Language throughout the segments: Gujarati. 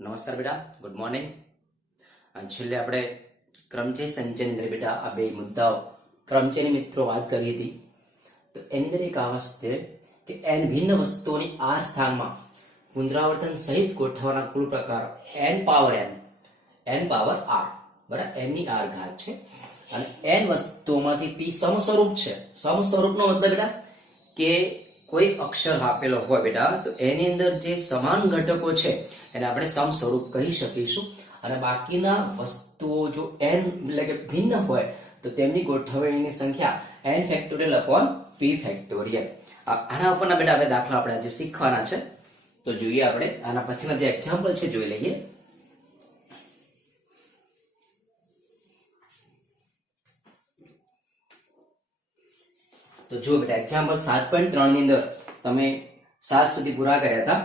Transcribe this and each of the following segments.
નમસ્કાર બેટા, ગુડ મોર્નિંગ. છેલ્લે આપણે ક્રમચય સંચયની અંદર બેટા આ બે મુદ્દાઓ ક્રમચયની મિત્રો વાત કરી હતી. તો એની અંદર એક આ વસ્તુ છે કે n ભિન્ન વસ્તુઓની r સ્થાનમાં પુનરાવર્તન સહિત ગોઠવવાના કુલ પ્રકાર n પાવર r બરાબર, n ની r ઘાત છે અને n વસ્તુઓમાંથી p સમસ્વરૂપ છે. સમસ્વરૂપનો મતલબ બેટા કે કોઈ અક્ષર આપેલો હોય બેટા તો એની અંદર જે સમાન ઘટકો છે એને આપણે સમસ્વરૂપ કહી શકીશું અને બાકીના વસ્તુઓ જો n એટલે કે ભિન્ન હોય તો તેમની ગોઠવણીની સંખ્યા n factorial upon p factorial. આના ઉપરના બેટા આપણે દાખલા આપણે આજે શીખવાના છે. તો જોઈએ આપણે આના પછીના જે એક્ઝામ્પલ છે જોઈ લઈએ. તો જો બેટા એક્ઝામ્પલ 7.3 ની અંદર તમે 7 સુધી પૂરા કર્યા હતા.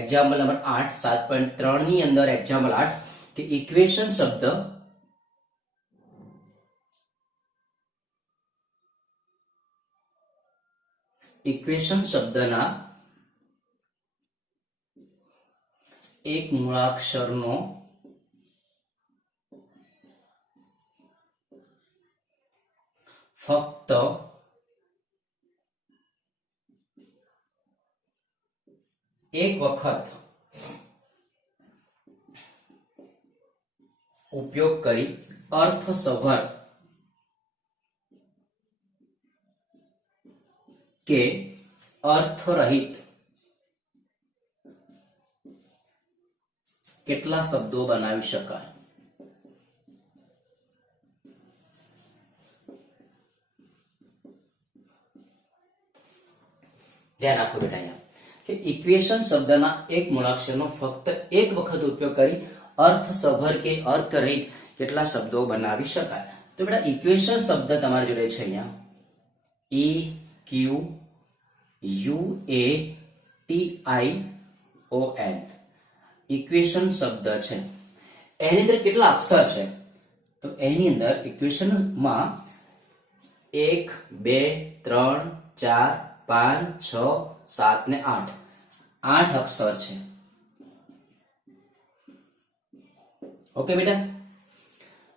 એક્ઝામ્પલ નંબર 8 7.3 ની અંદર એક્ઝામ્પલ 8 કે ઇક્વેશન શબ્દના એક મૂળાક્ષરનો ફક્ત એક વખત ઉપયોગ કરી અર્થસભર કે અર્થરહિત કેટલા શબ્દો બનાવી શકાય. ધ્યાન રાખો બેટા અહીંયા કે ઇક્વેશન શબ્દના એક મૂળાક્ષરનો ફક્ત એક વખત ઉપયોગ કરી અર્થસભર કે અર્થરહિત કેટલા શબ્દો બનાવી શકાય. તો બેટા ઇક્વેશન શબ્દ તમારી જોડે છે અહીંયા E Q U A T I O N. Equation શબ્દ છે. એની અંદર કેટલા અક્ષર છે તો એની અંદર ઇક્વેશનમાં 1 2 3 4 5 6 7 ને 8 અક્ષર છે. ઓકે બેટા,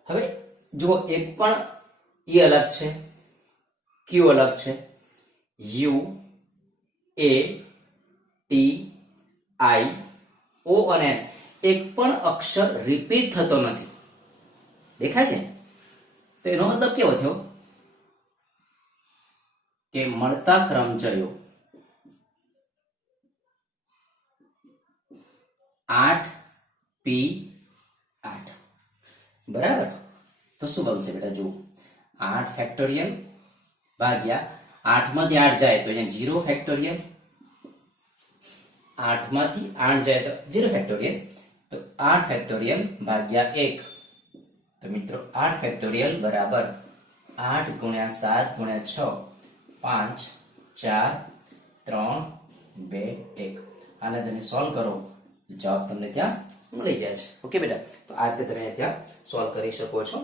હવે જુઓ એક પણ E અલગ છે, Q અલગ છે, U A T I O અને N એક પણ અક્ષર રિપીટ થતો નથી. દેખાય છે? તો એનો મતલબ કેવો થયો કે મળતા ક્રમચયો 8 P 8 બરાબર. તો શું બનશે બેટા જુઓ 8 ફેક્ટોરિયલ ભાગ્યા 8 માંથી 8 જાય તો અહીંયા 0 ફેક્ટોરિયલ, 8 માંથી 8 જાય તો 0 ફેક્ટોરિયલ, તો 8 ફેક્ટોરિયલ ભાગ્યા 1 તો મિત્રો 8 ફેક્ટોરિયલ બરાબર 8 ગુણ્યા 7 ગુણ્યા 6 5 4 3 2 1. આને તમે સોલ્વ કરો જવાબ તમને ત્યાં મળી જાય છે. ઓકે બેટા, તો આ રીતે તમે ત્યાં સોલ્વ કરી શકો છો.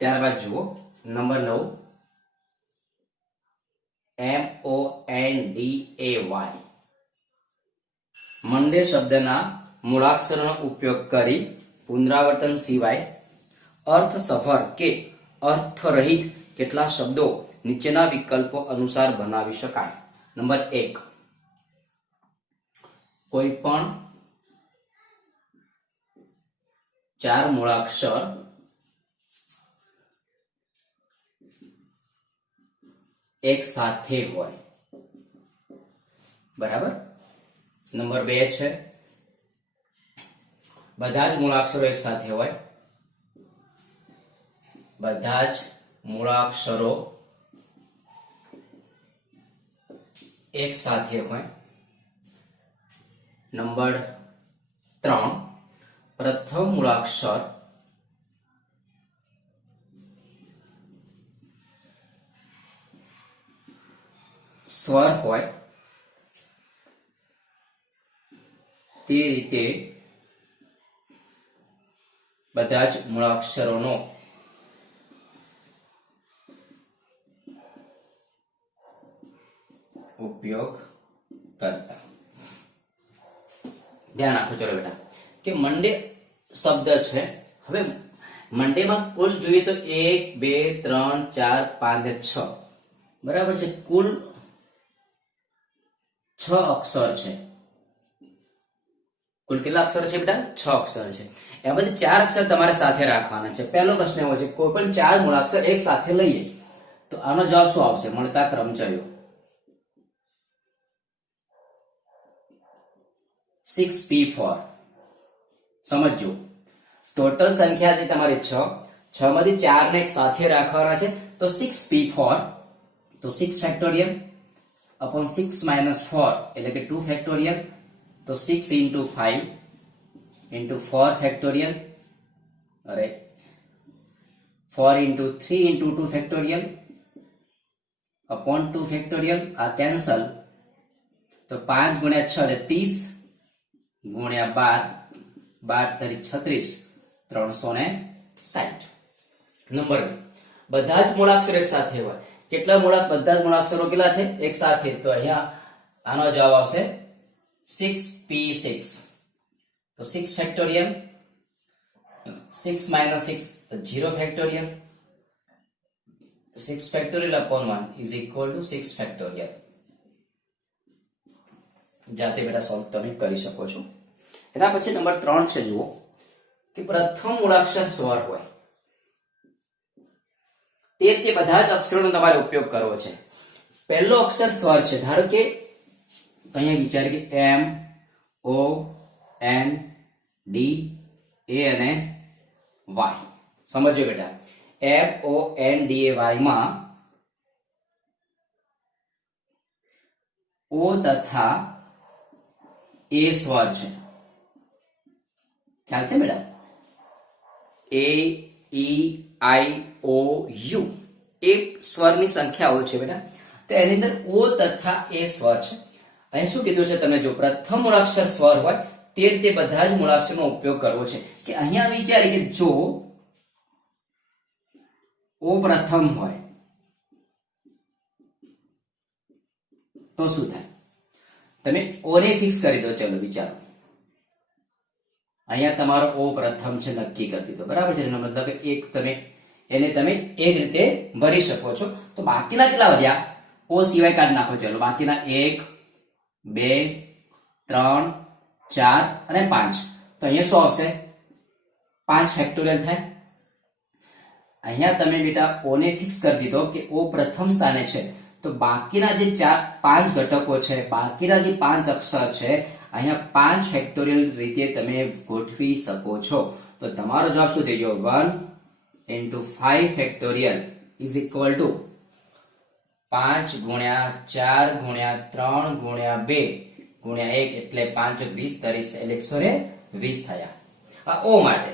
ત્યારબાદ જુઓ નંબર 9 MONDAY. મંડે શબ્દના મૂળાક્ષરનો ઉપયોગ કરી પુનરાવર્તન સિવાય અર્થસભર કે અર્થરહિત કેટલા શબ્દો નીચેના વિકલ્પો અનુસાર બનાવી શકાય. નંબર 1 કોઈ પણ 4 મૂળાક્ષર એક સાથે હોય. બરાબર. નંબર 2 છે બધા જ મૂળાક્ષરો એક સાથે હોય. બધા જ મૂળાક્ષરો એક સાથે હોય. નંબર 3 પ્રથમ મૂળાક્ષર સ્વર હોય તે રીતે બધા બધા જ મૂળાક્ષરોનો ઉપયોગ કરતા. ધ્યાન રાખો ચલો બેટા કે મંડે શબ્દ છે. હવે મંડેમાં કુલ જોઈએ તો 1 2 3 4 5 6 બરાબર છે. કુલ 6 અક્ષર છે. કુલ કેટલા અક્ષર છે બેટા? 6 અક્ષર છે. એમાંથી 4 અક્ષર તમારે સાથે રાખવાના છે. પહેલો પ્રશ્ન એવો છે કોઈ પણ 4 મૂળાક્ષર એક સાથે લઈએ તો આનો જવાબ શું આવશે? મળતા ક્રમચયો 6p4. સમજો ટોટલ સંખ્યા છે તમારી 6 માંથી 4 ને એક સાથે રાખવાના છે તો 6p4 તો 6 ફેક્ટોરિયલ upon 6 minus 4 એટલે કે 2 ફેક્ટોરિયલ તો 6 into 5 into 4 ફેક્ટોરિયલ અરે 4 into 3 into 2 factorial upon 2 factorial. આ કેન્સલ તો 5 ગુણ્યા 6 એટલે 30 ગુણ્યા 12 12 તરી 36 360. નંબર બધા જ મૂળાક્ષરો એક સાથે હોય. કેટલા બધા જ મૂળાક્ષરો કેટલા છે? એક સાથે. તો અહીંયા આનો જવાબ આવશે 6p6 તો 6 factorial 6 minus 6 0 factorial 6 factorial upon 1 is equal to 6 factorial. જાતે બેટા સોલ્વ તમે કરી શકો છો. એના પછી નંબર 3 છે. જુઓ કે પ્રથમ મૂળાક્ષર સ્વર હોય તે બધા જ અક્ષરોનો તમારે ઉપયોગ કરવો છે. પહેલો અક્ષર સ્વર છે. ધારો કે અહીંયા વિચાર કે M O N D A અને Y. સમજો બેટા M O N D A Y માં O તથા A સ્વર છે. ખ્યાલ છે બેટા? A E I O U એ સ્વરની સંખ્યાઓ છે બેટા. તો એની અંદર O તથા A સ્વર છે. અહીં શું કીધું છે તમે જો પ્રથમ મૂળાક્ષર સ્વર હોય તે રીતે બધા જ મૂળાક્ષરનો ઉપયોગ કરવો છે. કે અહીંયા વિચારી કે જો O પ્રથમ હોય તો શું થાય? તમે O ને ફિક્સ કરી દો. ચલો વિચારો અહીંયા તમારો O પ્રથમ છે નક્કી કરી દીધો બરાબર છે. એનો મતલબ એક તમે એક રીતે ભરી શકો છો. તો બાકીના કેટલા વધ્યા? O સિવાય કાઢી નાખો. ચલો બાકીના 1 2 3 4 અને 5. તો અહીંયા શું આવશે? 5 ફેક્ટોરિયલ થાય. અહીંયા તમે બેટા O ને ફિક્સ કરી દીધો કે O પ્રથમ સ્થાને છે. તો બાકીના જે 5 ઘટકો છે, બાકીના જે 5 અક્ષર છે અહીંયા 5 ફેક્ટોરિયલ રીતે તમે ગોઠવી શકો છો. તો તમારો જવાબ શું થઈ ગયો? 1 into 5 factorial is equal to 5 ગુણ્યા 4 ગુણ્યા 3 ગુણ્યા 2 ગુણ્યા 1 એટલે 5 20 30 એટલે 120 થયા. આ O માટે.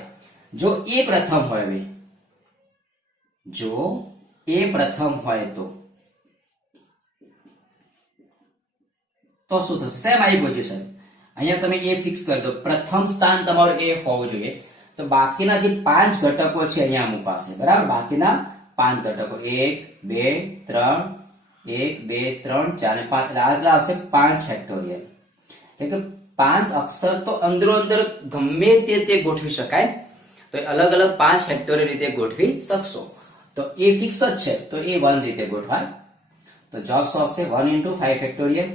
જો A પ્રથમ હોય હવે જો A પ્રથમ હોય તો શું થશે? સેમ આવી પોઝિશન. અહીંયા તમે A ફિક્સ કરી દો. પ્રથમ સ્થાન તમારું A હોવું જોઈએ. તો બાકીના જે 5 ઘટકો છે અહીંયા મુકાશે બરાબર. બાકીના 5 ઘટકો 1 2 3 1 2 3 4 અને 5 એટલે આગળ આવશે 5 ફેક્ટોરિયલ. એટલે કે 5 અક્ષર તો અંદરો અંદર ગમે તે ગોઠવી શકાય. તો અલગ અલગ 5 ફેક્ટોરિયલ રીતે ગોઠવી શકશો. તો A ફિક્સ જ છે તો એ 1 રીતે ગોઠવાય. તો જવાબ શું આવશે? 1 into 5 ફેક્ટોરિયલ.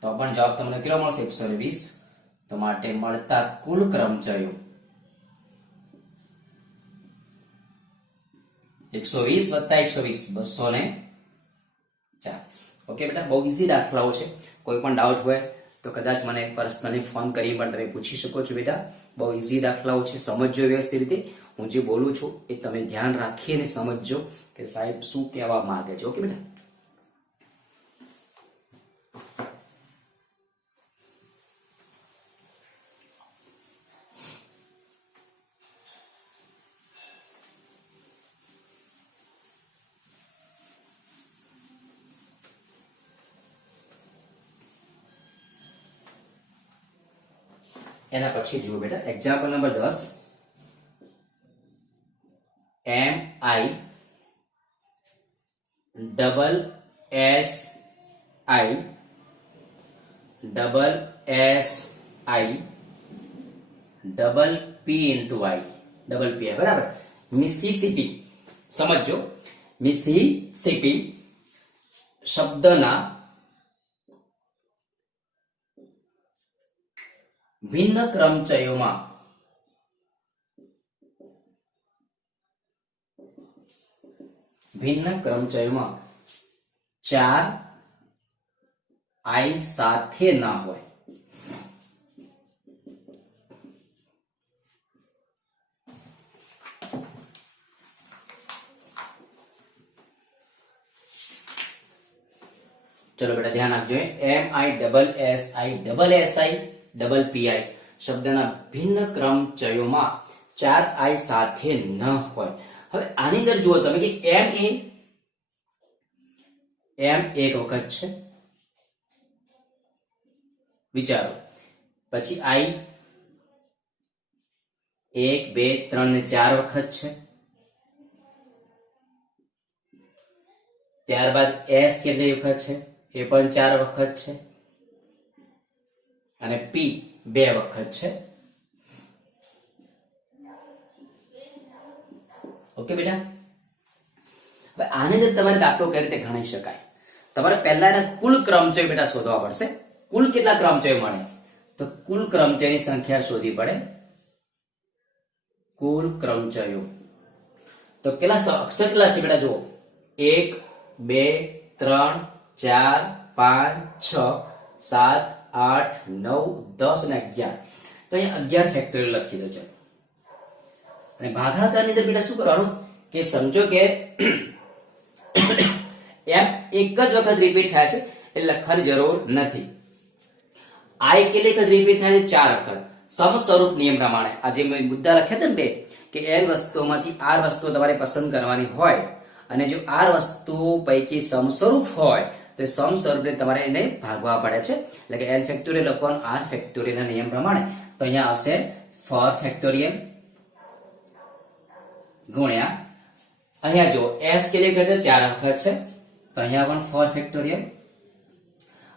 તો પણ જવાબ તમને કેટલો મળશે? 120. તો માટે મળતા કુલ ક્રમચયો 120 વત્તા 120 240. ઓકે બેટા, બહુ ઈઝી દાખલાઓ છે. કોઈ પણ ડાઉટ હોય તો કદાચ મને પર્સનલી ફોન કરી પણ તમે પૂછી શકો છો બેટા. બહુ ઈઝી દાખલાઓ છે. સમજજો વ્યવસ્થિત રીતે. હું જે બોલું છું એ તમે ધ્યાન રાખીને સમજજો કે સાહેબ શું કહેવા માંગે છે. ઓકે બેટા. એના પછી જુઓ બેટા એક્ઝામ્પલ નંબર 10 MI બરાબર. મિસિસિપી સમજો. મિસિસિપી શબ્દના ભિન્ન ક્રમચયોમાં ચાર આઈ સાથે ના હોય. ચલો બેટા ધ્યાન આપજો. MISSISSI શબ્દના ભિન્ન ક્રમચયોમાં ચાર આઈ સાથે ન હોય. હવે આની અંદર જુઓ તમે કે એમ એક વખત છે, વિચારો. પછી આઈ 1 2 3 ને 4 વખત છે. ત્યારબાદ એસ કેટલી વખત છે? એ પણ 4 વખત છે. અને પી 2 વખત છે. ઓકે બેટા. હવે આની અંદર તમારે દાખલો કઈ રીતે ગણી શકાય? તમારે પહેલા એના કુલ ક્રમચય બેટા શોધવા પડશે. કુલ કેટલા ક્રમચય મળે? તો કુલ ક્રમચયની સંખ્યા શોધવી પડે. કુલ ક્રમચયો તો કેટલા અક્ષર કેટલા છે બેટા? જુઓ 1 2 3 4 5 6 7 8 9 10 અને 11. તો અહીંયા 11 ફેક્ટોરિયલ લખી દો. ચલો અને ભાગાકારની અંદર બેટા શું કરવાનું કે સમજો કે એમ એક જ વખત રિપીટ થાય છે એટલે લખવાની જરૂર નથી. આઈ કેટલી વખત રિપીટ થાય છે? 4 વખત. સમસ્વરૂપ નિયમ પ્રમાણે આ જે મેં મુદ્દા લખ્યા હતા ને બે કે n વસ્તુઓમાંથી r વસ્તુઓ તમારે પસંદ કરવાની હોય અને જો r વસ્તુઓ પૈકી સમસ્વરૂપ હોય તો સમસ્વરૂપને તમારે એને ભાગવા પડે છે. એટલે કે n ફેક્ટોરિયલ લખવાનું r ફેક્ટોરિયલના નિયમ પ્રમાણે. તો અહીંયા આવશે 4 ફેક્ટોરિયલ ગુણ્યા અહીંયા જો s કેટલી વખત છે? 4 વખત છે. તો અહીંયા પણ 4 ફેક્ટોરિયલ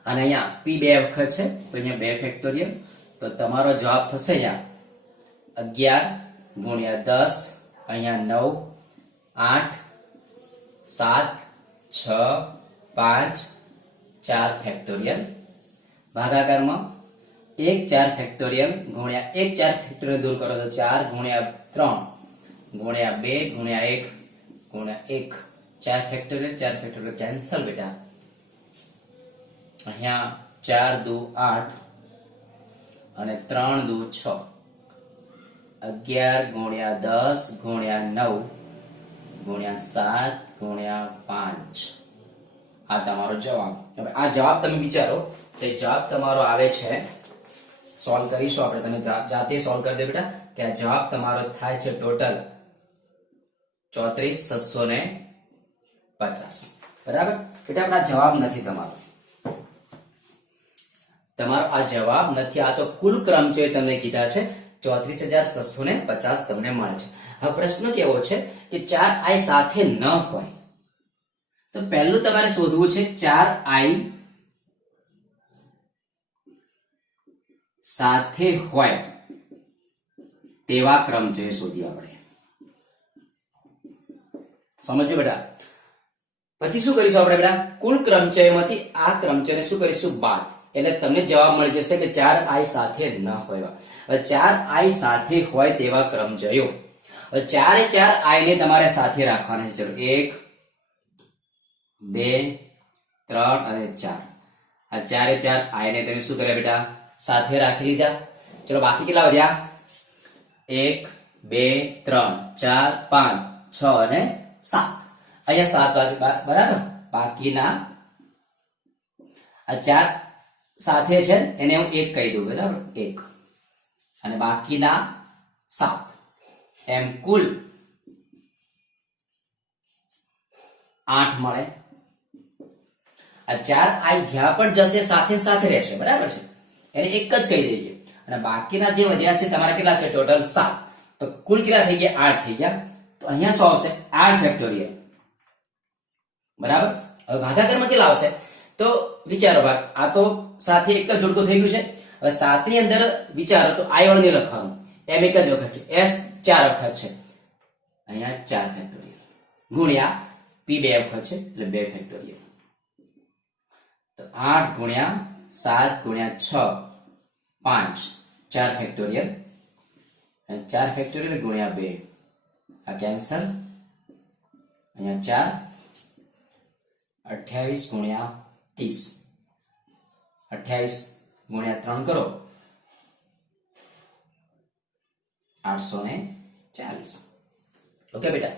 અને અહીંયા p 2 વખત છે તો અહીંયા 2 ફેક્ટોરિયલ. તો તમારો જવાબ થશે અહીંયા 11 ગુણ્યા 10 અહીંયા 9 8 7 6 5 4 ફેક્ટોરિયલ ભાગાકારમાં 1 4 ફેક્ટોરિયલ ગુણ્યા 1 4 ફેક્ટોરિયલ દૂર કરો તો 4 ગુણ્યા 3 ગુણ્યા 2 ગુણ્યા 1 ગુણ્યા 1 4 ફેક્ટોરિયલ કેન્સલ બેટા. અહીંયા 4 દુ 8 અને 3 દુ 6 11 ગુણ્યા 10 ગુણ્યા 9 ગુણ્યા 7 ગુણ્યા 5. આ તમારો જવાબ. હવે આ જવાબ તમે વિચારો કે જવાબ તમારો આવે છે, સોલ્વ કરીશું આપણે. તમે જાતે સોલ્વ કરી દો બેટા કે આ જવાબ તમારો થાય છે ટોટલ 34,650. બરાબર બેટા. આ જવાબ નથી તમારો. તમારો આ જવાબ નથી. આ તો કુલ ક્રમ છે તમને કીધા છે 34,650 તમને મળે છે. હવે પ્રશ્ન કેવો છે કે 4i સાથે ન હોય તો પહેલું તમારે શોધવું છે 4i સાથે હોય તેવા ક્રમ જોઈએ શોધીએ આપણે. સમજો બેટા. પછી શું કરીશું આપણે બેટા? કુલ ક્રમચયમાંથી આ ક્રમચયને શું કરીશું? બાદ. એટલે તમને જવાબ મળી જશે કે 4i સાથે ન હોય. હવે 4i સાથે હોય તેવા ક્રમચયો. હવે 4i ને તમારે સાથે રાખવાના છે. ચલો 1 2 3 અને 4. આ 4i ને તમે શું કર્યા બેટા? સાથે રાખી લીધા. ચલો બાકી કેટલા વધ્યા? 1 2 3 4 5 6 અને 7. અહીંયા 7 બરાબર. બાકીના આ 4 સાથે છે એને હું 1 કહી દઉં. બરાબર 1 અને બાકીના 7. એમ કુલ 8 મળે. આ 4i જ્યાં પણ જશે સાથે સાથે રહેશે. બરાબર છે. એને 1 જ કહી દઈએ અને બાકીના જે વધ્યા છે તમારા કેટલા છે ટોટલ 7, તો કુલ કેટલા થઈ ગયા 8 થઈ ગયા. તો અહીંયા શું આવશે 8 ફેક્ટોરિયલ, બરાબર. હવે ભાગાકારમાં કેટલા આવશે તો વિચારો ભાગ, આ તો સાથે એક જ જોડકું થઈ ગયું છે. હવે 7 ની અંદર વિચારો તો i1 ને લખવાનું, m એક જ વખત છે, s 4 વખત છે, અહીંયા 4 ફેક્ટોરિયલ ગુણ્યા p 2 વખત છે એટલે 2 ફેક્ટોરિયલ. તો 8 ગુણ્યા 7 ગુણ્યા 6 5 4 ફેક્ટોરિયલ, અને 4 ફેક્ટોરિયલ ગુણ્યા 2 આ કેન્સલ, અહીંયા 4 28 ગુણ્યા 30, 28 ગુણ્યા 3 કરો 840. ઓકે બેટા,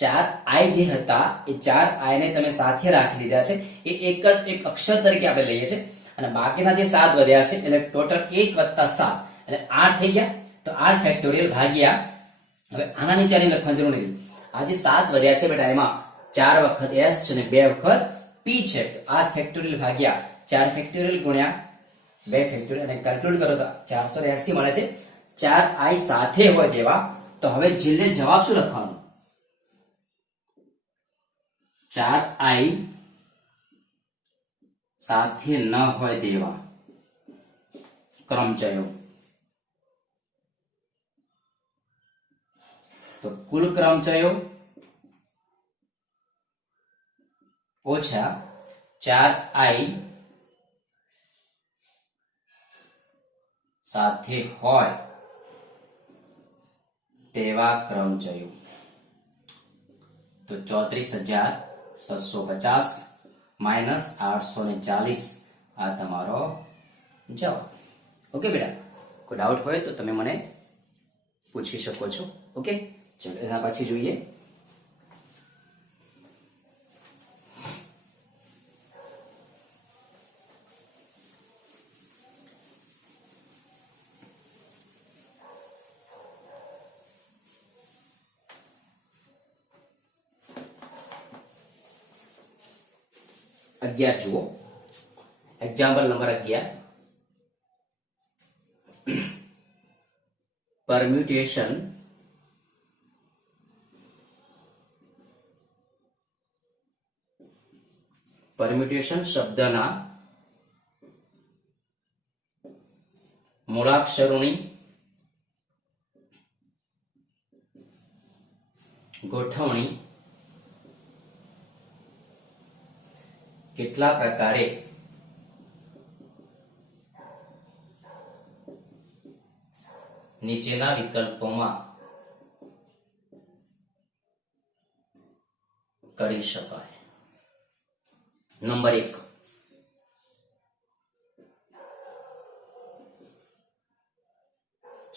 4i જે હતા એ 4i ને તમે સાથે રાખી લીધા છે, એ એક અક્ષર તરીકે આપણે લઈએ છીએ, અને બાકીના જે 7 વધ્યા છે એટલે ટોટલ 1 + 7 એટલે 8 થઈ ગયા. તો 8 ફેક્ટોરિયલ ભાગ્યા, હવે આના નીચે લખવાની જરૂર નથી, આ જે 7 વધ્યા છે બેટા એમાં 4 વખત s છે ને 2 વખત p છે, તો 8 ફેક્ટોરિયલ ભાગ્યા 4 ફેક્ટોરિયલ ગુણ્યા 2 ફેક્ટોરિયલ, અને કેલ્ક્યુલેટ કરો તો 480 મળે છે. 4i સાથે હોય તેવા, તો હવે છેલ્લે જવાબ શું લખવાનો, 4i સાથે ન હોય તેવા ક્રમચયો, તો કુલ ક્રમચયો ઓછા 4i સાથે હોય તેવા ક્રમચયો, તો 34,650 માઇનસ 840 આ તમારો જવાબ. ઓકે બેટા, કોઈ ડાઉટ હોય તો તમે મને પૂછી શકો છો. ઓકે, ચલો એના પછી જોઈએ જુઓ એક્ઝામ્પલ નંબર 11, પરમ્યુટેશન શબ્દના મૂળાક્ષરોની ગોઠવણી કેટલા પ્રકારે નીચેના વિકલ્પોમાં કરી શકાય. નંબર 1,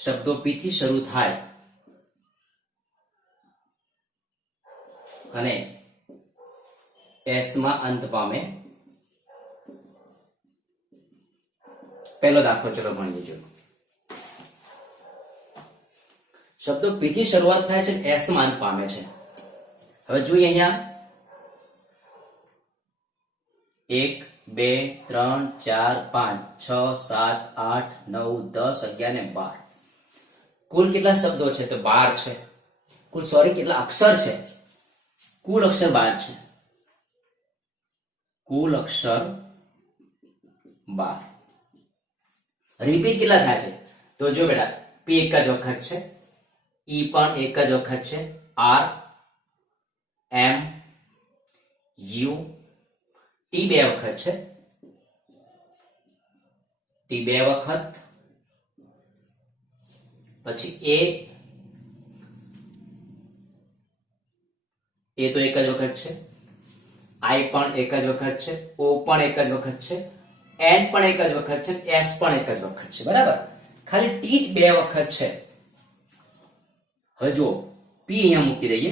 શબ્દો p થી શરૂ થાય અને s માં અંત પામે. પહેલો દાખલો ચલો ભણી લેજો. શબ્દો p થી શરૂઆત થાય છે, s માં અંત પામે છે. હવે જોઈએ અહીંયા 1 2 3 4 5 6 7 8 9 10 11 ને 12 કુલ કેટલા શબ્દો છે તો 12 છે. કેટલા અક્ષર છે? કુલ અક્ષર 12 છે. કુલ અક્ષર 12. રિપીટ કેટલા થાય છે તો જો બેટા p એક જ વખત છે, e પણ એક જ વખત છે, r m u t બે વખત છે, t બે વખત, પછી a તો એક જ વખત છે, i પણ એક જ વખત છે, o પણ એક જ વખત છે, n પણ એક જ વખત છે, s પણ એક જ વખત છે. બરાબર, ખાલી t જ બે વખત છે. હવે જો p અહીંયા મૂકી દઈએ,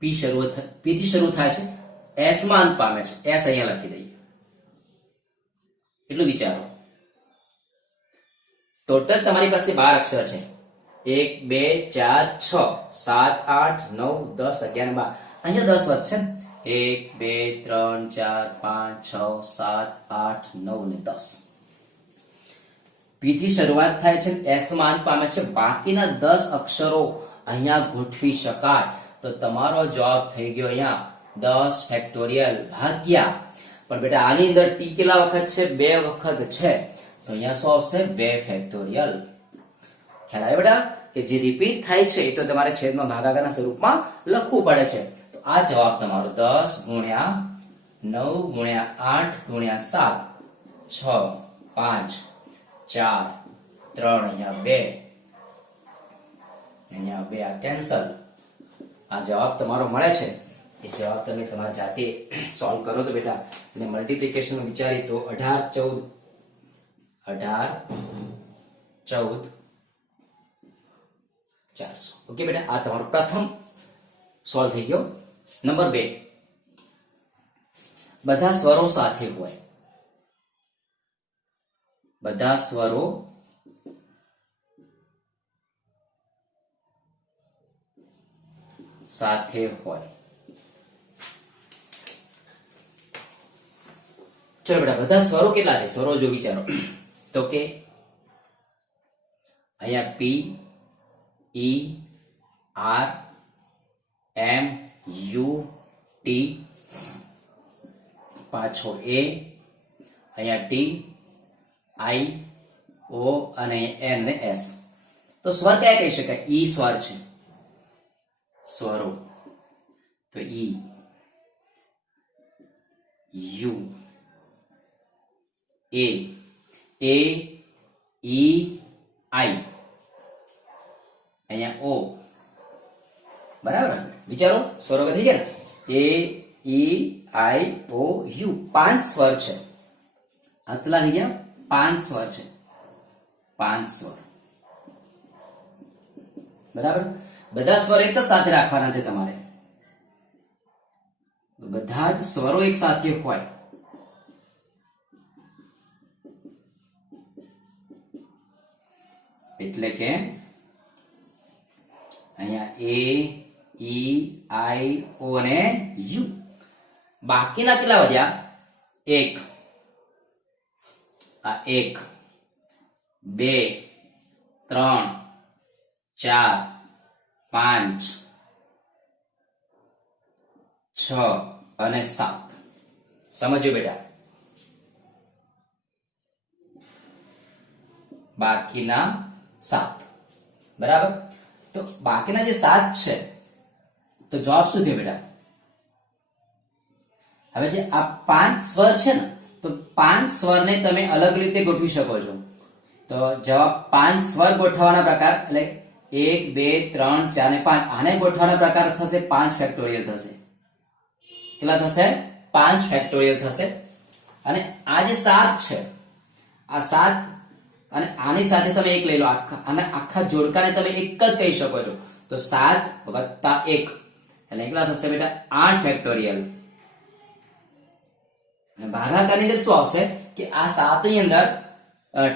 p થી શરૂ થાય છે, s માં અંત પામે છે, s અહીંયા લખી દઈએ. એટલું વિચારો. ટોટલ તમારી પાસે 12 અક્ષર છે. 1 2 4 6 7 8 9 10 11 12. અહીંયા 10 વધશે. 1 2 3 4 5 6 7 8 9 ને 10. પી થી શરૂઆત થાય છે, એસ માં અંત પામે છે, બાકીના 10 અક્ષરો અહીંયા ગોઠવી શકાય. તો તમારો જવાબ થઈ ગયો અહીંયા 10 ફેક્ટોરિયલ ભાગ્યા, પણ બેટા આની અંદર ટી કેટલા વખત છે? 2 વખત છે, તો અહીંયા શું આવશે? 2 ફેક્ટોરિયલ. ખ્યાલ આવ્યો બેટા કે જે રિપીટ થાય છે એ તો તમારે છેદમાં ભાગાકારના સ્વરૂપમાં લખવું પડે છે. તો આ જવાબ તમારો 10 ગુણ્યા 9 ગુણ્યા 8 ગુણ્યા 7 6 5 4 3 અહીંયા 2 અહીંયા 2 આ કેન્સલ. આ જવાબ તમારો મળે છે. એ જવાબ તમે તમારી જાતે સોલ્વ કરો તો બેટા, અને મલ્ટીપ્લિકેશન વિચારી તો 18 14 400. ઓકે બેટા, આ તમારો પ્રથમ સોલ્વ થઈ ગયો. નંબર 2, બધા સ્વરો સાથે હોય. બધા સ્વરો સાથે હોય. ચલો બેટા, બધા સ્વરો કેટલા છે? સ્વરો જો વિચારો તો કે અહીંયા પી, ઈ, આર, એમ, યુ, ટી, પાછો એ, અહીંયા ટી, આઈ, ઓ અને એન ને એસ. તો સ્વર કયા કહી શકાય? ઈ સ્વર છે. સ્વરો તો ઈ, યુ, એ, ઈ, આઈ, અહીંયા ઓ. બરાબર, વિચારો સ્વરો થઈ ગયા ને? એ, ઈ, આઈ, ઓ, યુ. 5 સ્વર છે. આટલા થઈ ગયા 5 સ્વર છે. 5 સ્વર. બરાબર, બધા સ્વર એક જ સાથે રાખવાના છે તમારે. બધા જ સ્વરો એક સાથે હોય. એટલે કે અહીંયા એ, ઈ, આઈ, ઓ અને યુ. બાકીના કેટલા વધ્યા? 1. આ 1 2 3 4 5 6 અને 7. સમજો બેટા, બાકીના 7. બરાબર, તો બાકીના જે 7 છે તો જવાબ શું થયો બેટા? હવે જે આ 5 સ્વર છે ને, તો 5 સ્વરને તમે અલગ રીતે ગોઠવી શકો છો. તો જવાબ 5 સ્વર ગોઠવવાના પ્રકાર એટલે 1 2 3 4 અને 5 આને ગોઠવવાના પ્રકાર થશે 5 ફેક્ટોરિયલ થશે. કેટલા થશે? 5 ફેક્ટોરિયલ થશે. અને આ જે 7 છે, આ 7 અને આની સાથે તમે 1 લઈ લો, અને આખા જોડકાને તમે 1 જ કહી શકો છો. તો 7 + 1 એટલે કેટલા થશે બેટા? 8 ફેક્ટોરિયલ. અને ભાગાકારની અંદર શું આવશે કે આ 7 ની અંદર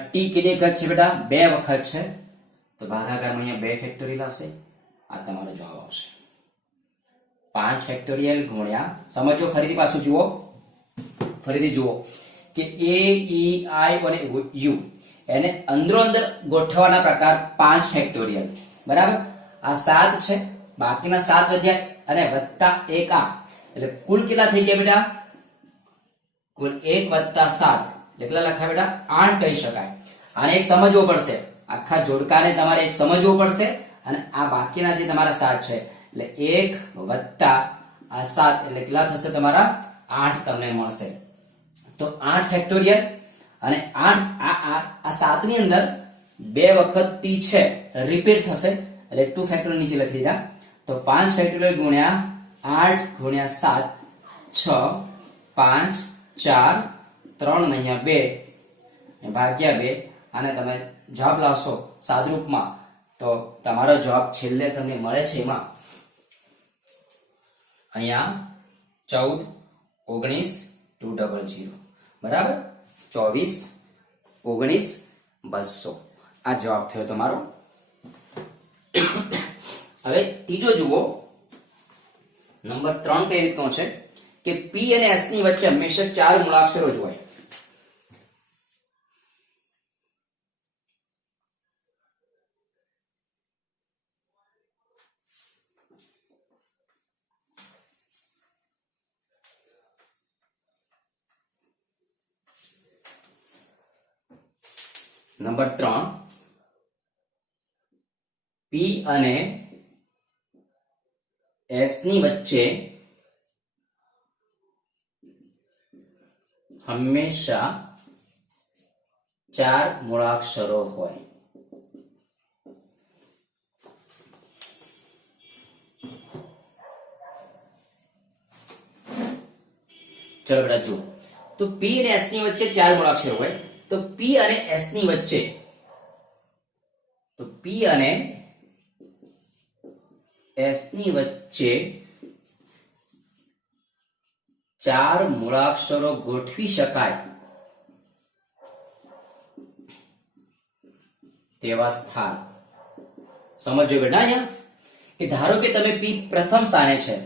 ટી કેટલી વખત છે બેટા? 2 વખત છે. તો ભાગાકારમાં અહીંયા 2 ફેક્ટોરિયલ આવશે. આ તમારો જવાબ આવશે. 5 ફેક્ટોરિયલ ગુણ્યા, સમજો ફરીથી પાછું જુઓ, ફરીથી જુઓ કે એ, ઈ, આઈ અને યુ એને અંદરો અંદર ગોઠવવાના પ્રકાર 5 ફેક્ટોરિયલ. બરાબર, આ 7 છે, બાકીના 7 વધ્યા અને વત્તા 1 આ, એટલે કુલ કેટલા થઈ ગયા બેટા? કુલ 1 + 7 કેટલા લખાય બેટા? 8 કહી શકાય. આને એક સમજવો પડશે, આખા જોડકાને તમારે એક સમજવું પડશે. અને આ બાકીના જે તમારા 7 છે એટલે 1 + આ 7 એટલે કેટલા થશે તમારા? 8 તમને મળશે. તો 8 ફેક્ટોરિયલ. અને 8 આ 7 ની અંદર 2 વખત ટી છે, રિપીટ થશે એટલે 2 ફેક્ટોરિયલ નીચે લખી દીધા. તો 5 ફેક્ટોરિયલ ગુણ્યા 8 ગુણ્યા 7 6 5 4 3 ને અહીંયા 2 ભાગ્યા 2. અને તમે જવાબ લાવશો સાદરૂપમાં તો તમારો જવાબ છેલ્લે તમને મળે છે એમાં અહીંયા 14 19 200. બરાબર, 24 19 200 આ જવાબ થયો તમારો. હવે ત્રીજો જુઓ, નંબર 3 કઈ રીતનો છે કે પી અને એસ ની વચ્ચે હંમેશા 4 મૂળાક્ષરો જ હોય. નંબર 3, પી અને એસ ની વચ્ચે હંમેશા 4 મૂળાક્ષરો હોય. ચલો બેટા જુઓ, તો પી અને એસ ની વચ્ચે 4 મૂળાક્ષરો હોય. તો પી અને એસ ની વચ્ચે, તો પી અને એસ ની વચ્ચે 4 મૂળાક્ષરો ગોઠવી શકાય તેવા સ્થાન સમજો બેટા. અહીંયા કે ધારો કે તમે પી પ્રથમ સ્થાને છે,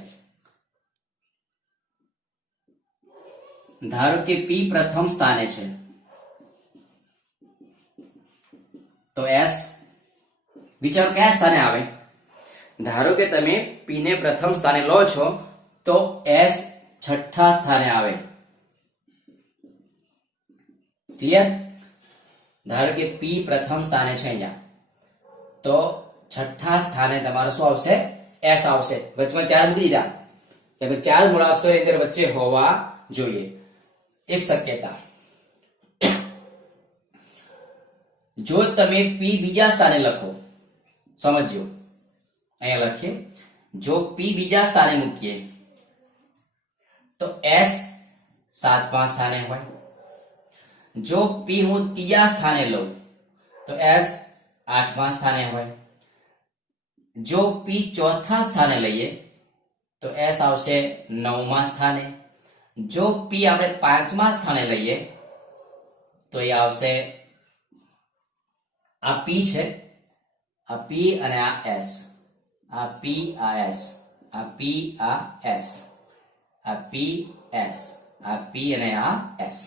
ધારો કે પી પ્રથમ સ્થાને છે, તો એસ વિચારો કયા સ્થાને આવે. ધારો કે તમે પી ને પ્રથમ સ્થાને લો છો તો એસ છઠ્ઠા સ્થાને આવે. ક્લિયર? ધારો કે પી પ્રથમ સ્થાને છે અહીંયા, તો છઠ્ઠા સ્થાને તમારું શું આવશે? એસ આવશે. વચમાં 4 મૂકી દીધા, એટલે 4 મૂળાક્ષરો એની અંદર વચ્ચે હોવા જોઈએ. એક શક્યતા. જો તમે પી બીજા સ્થાને લખો, સમજો અહીંયા લખીએ, જો પી બીજા સ્થાને મૂકીએ તો એસ 7મા સ્થાને હોય. જો પી હું ત્રીજા સ્થાને લઉં તો એસ 8મા સ્થાને હોય. જો પી ચોથા સ્થાને લઈએ તો એસ આવશે 9મા સ્થાને. જો પી આપણે 5મા સ્થાને લઈએ તો એ આવશે, આ પી છે, આ પી અને આ એસ, આ પી આ એસ, આ પી આ એસ, આ પી એસ, આ પી અને આ એસ.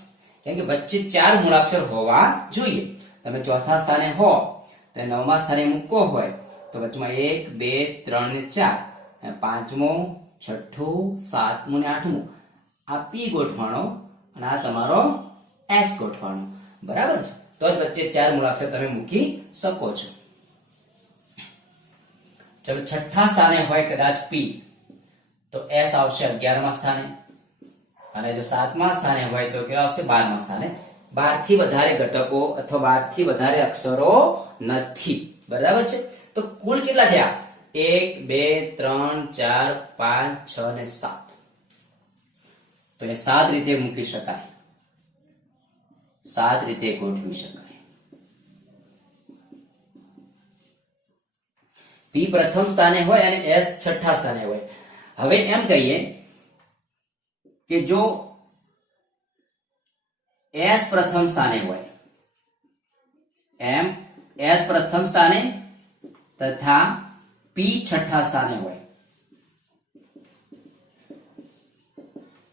કેમ કે વચ્ચે 4 મૂળાક્ષર હોવા જોઈએ. તમે ચોથા સ્થાને હો તો 9મા સ્થાને મૂકો હોય તો વચમાં 1 2 3 ને 4, અને 5મો 6ઠું 7મું ને 8મું આ પી ગોઠવાણો અને આ તમારો એસ ગોઠવાણો. બરાબર છે? તો જ વચ્ચે 4 મૂળાક્ષર તમે મૂકી શકો છો. ચલો છઠ્ઠા સ્થાને હોય કદાચ પી તો એસ આવશે 11મા સ્થાને, અને જો 7મા સ્થાને હોય તો કેટલા આવશે? 12મા સ્થાને. 12 થી વધારે ઘટકો અથવા 12 થી વધારે અક્ષરો નથી. બરાબર છે? તો કુલ કેટલા થયા? 1 2 3 4 5 6 ને 7. તો એ 7 રીતે મૂકી શકાય, 7 રીતે ગોઠવી શકાય. પી પ્રથમ સ્થાને હોય અને એસ છઠ્ઠા સ્થાને હોય. હવે એમ કહીએ કે જો એસ પ્રથમ સ્થાને હોય, એમ એસ પ્રથમ સ્થાને તથા પી છઠ્ઠા સ્થાને હોય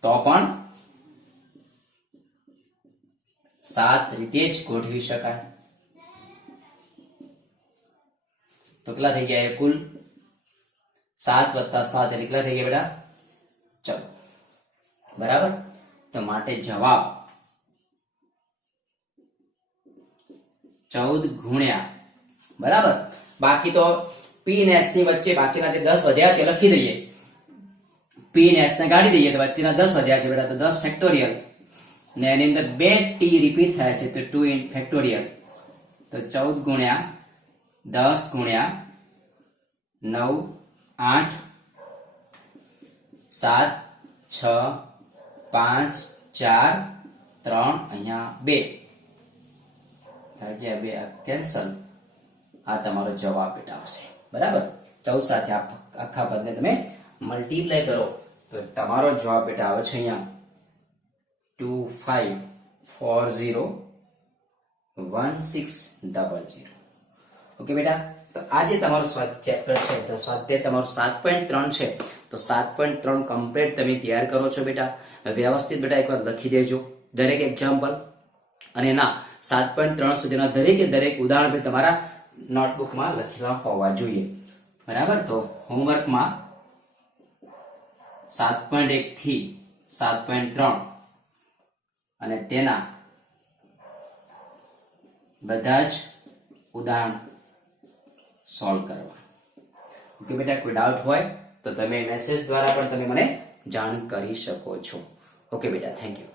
તો પણ 7 રીતે જ ગોઠવી શકાય. તો કેટલા થઈ ગયા? કુલ 7 + 7 એટલે કેટલા થઈ ગયા બેટા? 14. બરાબર? તો માટે જવાબ 14 ગુણ્યા, બરાબર. બાકી તો પી અને એસ ની વચ્ચે બાકીના જે 10 વધ્યા છે લખી દઈએ. પી અને એસ ને કાઢી દઈએ તો વચ્ચેના 10 વધ્યા છે બેટા, તો 10 ફેક્ટોરિયલ, ને એની અંદર 2 ટી રિપીટ થાય છે તો 2 ઇન ફેક્ટોરિયલ. તો 14 ગુણ્યા 10 ગુણ્યા 9 8 7 6 5 4 3 અહીંયા 2 ભાગ્યા 2 આ કેન્સલ. આ તમારો જવાબ બેટા આવશે. બરાબર? 14 સાથે આખા પદને તમે મલ્ટીપ્લાય કરો તો તમારો જવાબ બેટા આવે છે અહીંયા 25401600. ઓકે બેટા? તો આ જે તમારું ચેપ્ટર છે, સ્વાધ્યાય તમારું 7.3 છે, તો 7.3 કમ્પ્લીટ તમે તૈયાર કરો છો બેટા. વ્યવસ્થિત બેટા એકવાર લખી દેજો દરેક એક્ઝામ્પલ, અને ના 7.3 સુધીના દરેકે દરેક ઉદાહરણ તમારા નોટબુકમાં લખેલા હોવા જોઈએ. બરાબર? તો હોમવર્કમાં 7.1 થી 7.3 અને તેના બધા જ ઉદાહરણ સોલ્વ કરવા. ઓકે બેટા, કોઈ ડાઉટ હોય તો તમે મેસેજ દ્વારા પણ તમે મને જાણ કરી શકો છો. ઓકે બેટા, થેન્ક યુ.